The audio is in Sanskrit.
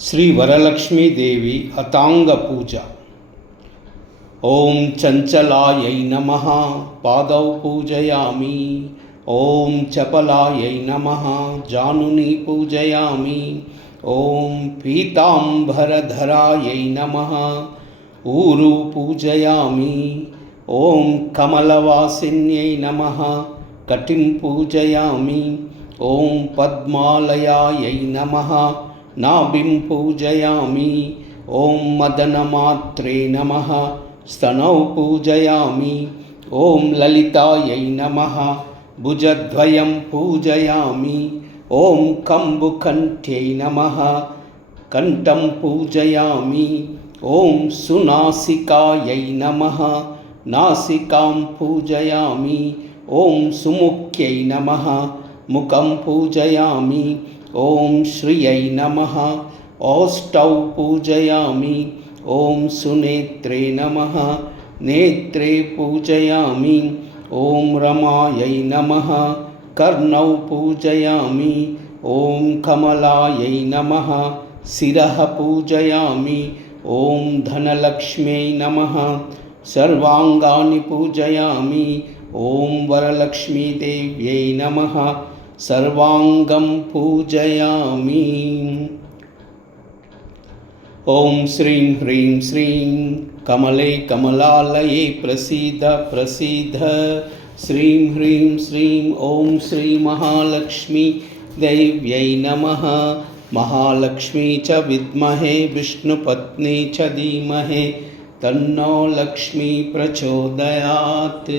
श्री वरलक्ष्मी देवी अतांग पूजा। ओम चंचलायै नमः पादौ पूजयामि। ओम चपलायै नमः जानुनी पूजयामि। ओम पीतांबरधरायै नमः ऊरु पूजयामि। ओम कमलवासिन्यै नमः कटिं पूजयामि। ओम पद्मालयायै नमः नाभिं पूजयामि। ओम मदनमात्रे नमः स्तनौ पूजयामि। ओम ललितायै नमः भुजद्वयं पूजयामि। ओम कम्बुकण्ठ्यै नमः कण्ठं पूजयामि। ओम सुनासिकायै नमः नासिकां पूजयामि। ओम सुमुख्यै नमः मुखं पूजयामि। ओम श्रियै नमः औष्ठौ पूजयामि। ओम सुनेत्रे नमः नेत्रे पूजयामि। ओम रमायै नमः कर्णौ पूजयामि। ओम कमलायै नमः शिरः पूजयामि। ओम धनलक्ष्म्यै नमः सर्वाङ्गानि पूजयामि। ओम वरलक्ष्मीदेव्यै नमः सर्वांगं पूजयामि। ओम श्रीं ह्रीं श्रीं कमले कमलालये प्रसीद प्रसीद। श्रीं ह्रीं श्रीं ओम श्री महालक्ष्मी देव्यै नमः। महालक्ष्मी च विद्महे विष्णुपत्नी च धीमहि तन्नो लक्ष्मी प्रचोदयात्।